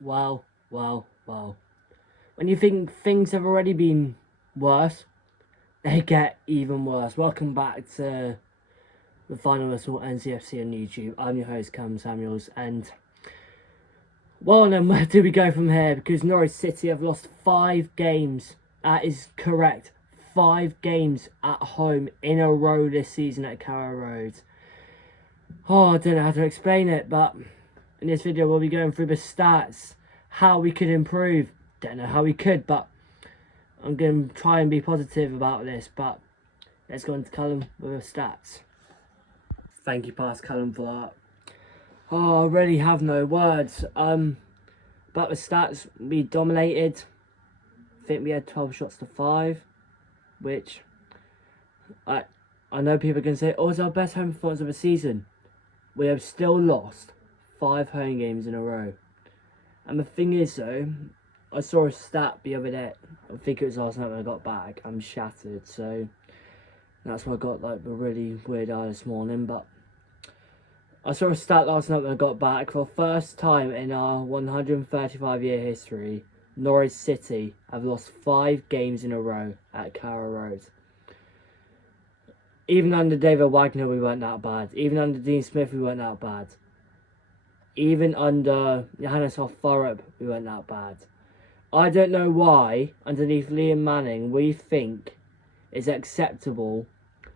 Well, well. When you think things have already been worse, they get even worse. Welcome back to the Final Whistle NCFC on YouTube. I'm your host, Callum Samuels, and well, then where do we go from here? Because Norwich City have lost 5 games. That is correct. 5 games at home in a row this season at Carrow Road. Oh, I don't know how to explain it, but in this video we'll be going through the stats, how we could improve. Don't know how we could, but I'm going to try and be positive about this. But let's go into Callum with the stats. Thank you, Past Callum, for that. Oh, I really have no words. But the stats, we dominated. I think we had 12 shots to 5, which I know people can say, oh, it's our best home performance of the season. We have still lost 5 home games in a row. And the thing is, though, I saw a stat the other day. I think it was last night when I got back. I'm shattered, so that's why I got like the really weird eye this morning. But I saw a stat last night when I got back. For the first time in our 135-year history, Norwich City have lost 5 games in a row at Carrow Road. Even under David Wagner, we weren't that bad. Even under Dean Smith, we weren't that bad. Even under Johannes Thorup, we weren't that bad. I don't know why, underneath Liam Manning, we think it's acceptable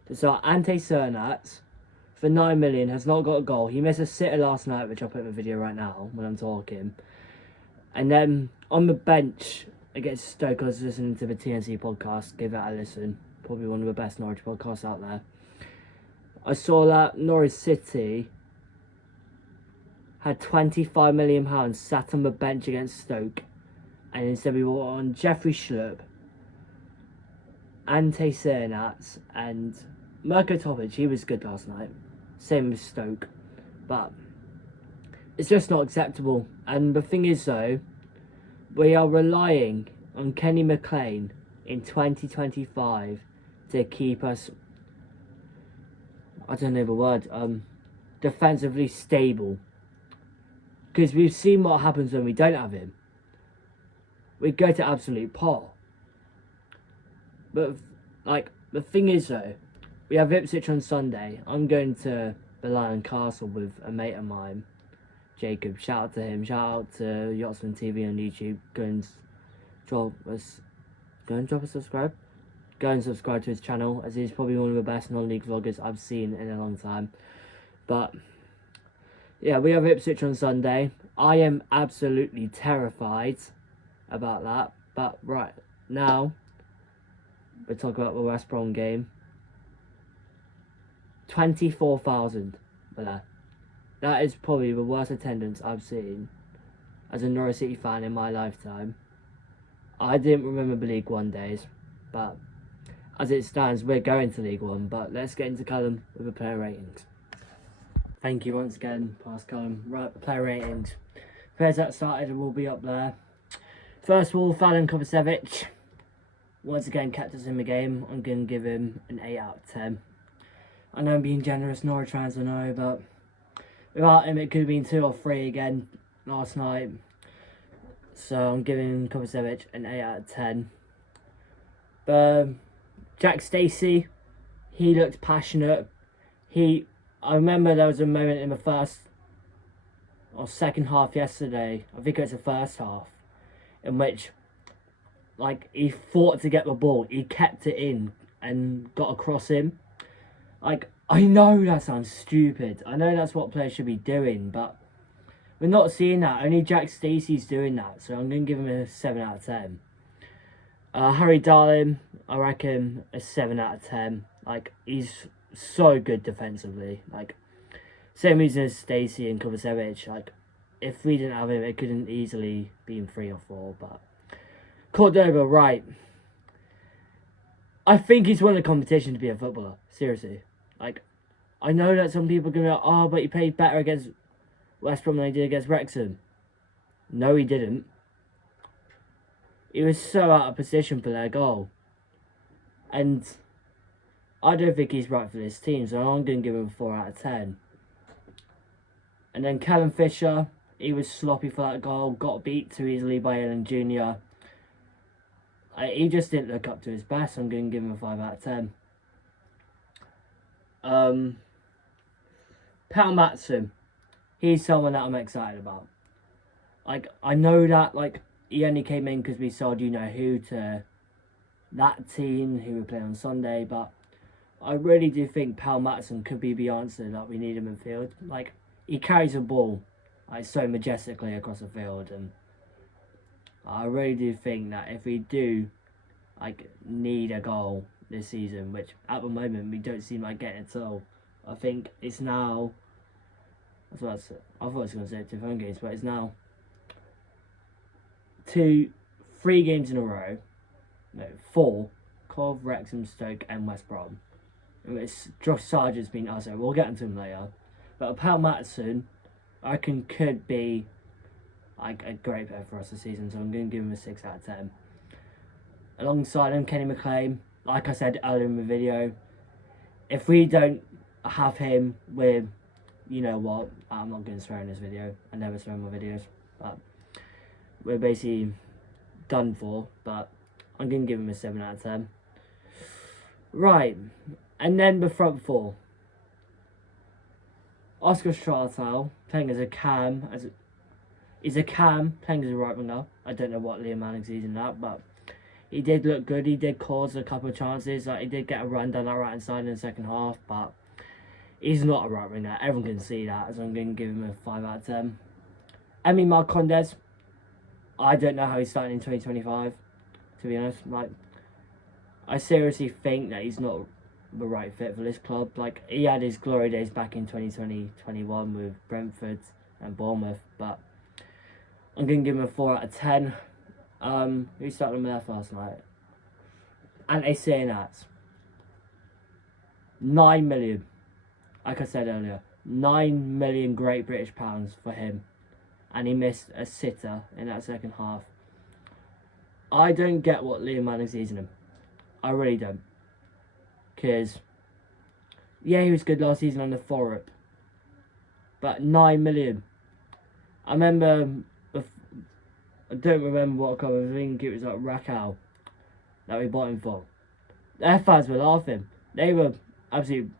to start Ante Cernat for 9 million, has not got a goal. He missed a sitter last night, which I'll put in the video right now when I'm talking. And then on the bench against Stoke, I was listening to the TNC podcast. Give that a listen. Probably one of the best Norwich podcasts out there. I saw that Norwich City had £25 million sat on the bench against Stoke. And instead we brought on Jeffrey Schlupp, Ante Cernat, and Mirko Topic. He was good last night. Same with Stoke. But it's just not acceptable. And the thing is, though, we are relying on Kenny McLean in 2025 to keep us, I don't know the word, defensively stable. Because we've seen what happens when we don't have him. We go to absolute pot. But, like, the thing is, though, we have Ipswich on Sunday. I'm going to the Lion Castle with a mate of mine, Jacob. Shout out to him. Shout out to Yachtsman TV on YouTube. Go and drop a subscribe. Go and subscribe to his channel, as he's probably one of the best non-league vloggers I've seen in a long time. But yeah, we have Ipswich on Sunday. I am absolutely terrified about that. But right now, we'll talk about the West Brom game. 24,000 were there. That is probably the worst attendance I've seen as a Norwich City fan in my lifetime. I didn't remember the League One days, but as it stands, we're going to League One. But let's get into Callum with the player ratings. Thank you once again, Past Callum. Right, the player ratings. Players that started will be up there. First of all, Fallon Kovacevic. Once again, kept us in the game. I'm going to give him an 8 out of 10. I know I'm being generous, Norwich fans, I know, but without him, it could have been 2 or 3 again last night. So I'm giving Kovacevic an 8 out of 10. But Jack Stacey, he looked passionate. I remember there was a moment in the first or second half yesterday, I think it was the first half, in which, like, he fought to get the ball. He kept it in and got across him. Like, I know that sounds stupid. I know that's what players should be doing, but we're not seeing that. Only Jack Stacey's doing that, so I'm going to give him a 7 out of 10. Harry Darling, I reckon a 7 out of 10. Like, he's so good defensively. Like, same reason as Stacey and Kovacevic. Like, if we didn't have him, it couldn't easily been 3 or 4, but Cordoba, right. I think he's won a competition to be a footballer. Seriously. Like, I know that some people are going to be like, oh, but he played better against West Brom than he did against Wrexham. No, he didn't. He was so out of position for their goal. And I don't think he's right for this team, so I'm going to give him a 4 out of 10. And then Callum Fisher, he was sloppy for that goal, got beat too easily by Ellen Jr. He just didn't look up to his best. I'm going to give him a 5 out of 10. Pal Matson, he's someone that I'm excited about. Like, I know that, like, he only came in because we sold you-know-who to that team who were playing on Sunday, but I really do think Pal Matson could be the answer that we need in midfield. Like, he carries the ball like so majestically across the field, and I really do think that if we do like need a goal this season, which at the moment we don't seem like getting at all, I think it's now. That's what I said. I thought I was going to say 2 home games, but it's now 3 games in a row. No, 4. Cov, Wrexham, Stoke, and West Brom. It's Josh Sargent's been also. We'll get into him later. But Pal Matson, I reckon could be like a great player for us this season, so I'm going to give him a 6 out of 10. Alongside him, Kenny McLean. Like I said earlier in the video, if we don't have him with, you know what, I'm not going to swear in this video. I never swear in my videos, but we're basically done for. But I'm going to give him a 7 out of 10. Right, and then the front 4. Oscar Stratel playing as a cam, he's a cam playing as a right winger. I don't know what Liam Manning's using that, but he did look good. He did cause a couple of chances. Like, he did get a run down that right hand side in the second half, but he's not a right winger. Everyone can see that, so I'm going to give him a 5 out of 10. Emi Marcondes, I don't know how he's starting in 2025, to be honest. Like, I seriously think that he's not the right fit for this club. Like, he had his glory days back in 2020-21 with Brentford and Bournemouth, but I'm going to give him a 4 out of 10. Who started him there last night? Ante Cianats. 9 million. Like I said earlier, 9 million Great British pounds for him. And he missed a sitter in that second half. I don't get what Liam Manning's using him. I really don't. Because, yeah, he was good last season under Forup. But 9 million. I remember, I don't remember what club, I think it was like Rakow that we bought him for. Their fans were laughing. They were absolutely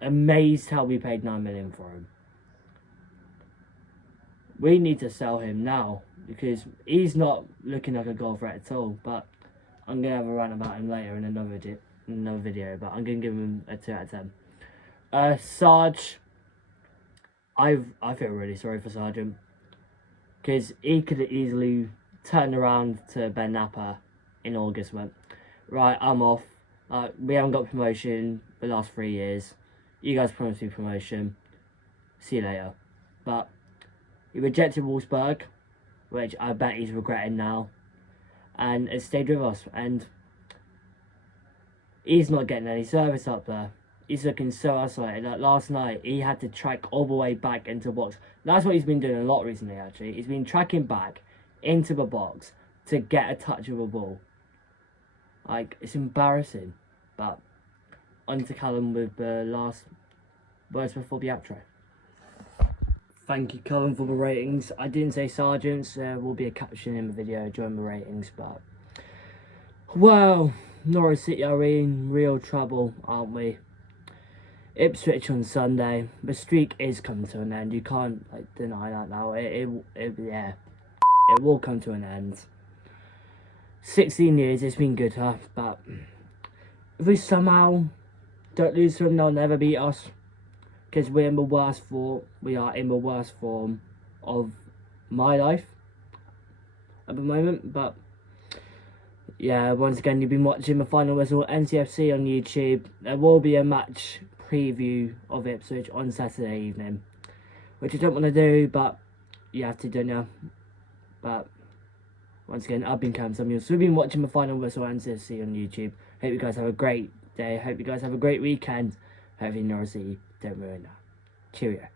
amazed how we paid 9 million for him. We need to sell him now because he's not looking like a goal threat at all. But I'm going to have a rant about him later in another video. But I'm going to give him a 2 out of 10. Sarge, I feel really sorry for Sargent because he could have easily turned around to Ben Napper in August and went, right, I'm off. We haven't got promotion the last 3 years. You guys promised me promotion. See you later. But he rejected Wolfsburg, which I bet he's regretting now, and has stayed with us. And he's not getting any service up there. He's looking so isolated. Like last night, he had to track all the way back into the box. That's what he's been doing a lot recently, actually. He's been tracking back into the box to get a touch of a ball. Like, it's embarrassing. But on to Callum with the last words before the outro. Thank you, Callum, for the ratings. I didn't say Sergeants. There will be a caption in the video during the ratings, but well, Norwich City are in real trouble, aren't we? Ipswich on Sunday. The streak is coming to an end. You can't deny that now. Yeah, it will come to an end. 16 years, it's been good, huh? But if we somehow don't lose to them, they'll never beat us. Because we're in the worst form. We are in the worst form of my life at the moment. But yeah, once again, you've been watching the Final Whistle NCFC on YouTube. There will be a match preview of Ipswich on Saturday evening, which I don't want to do, but you have to, don't you? But once again, I've been Cam Samuel. So we've been watching the Final Whistle NCFC on YouTube. Hope you guys have a great day. Hope you guys have a great weekend. Hopefully Norwich City don't ruin that. Cheerio.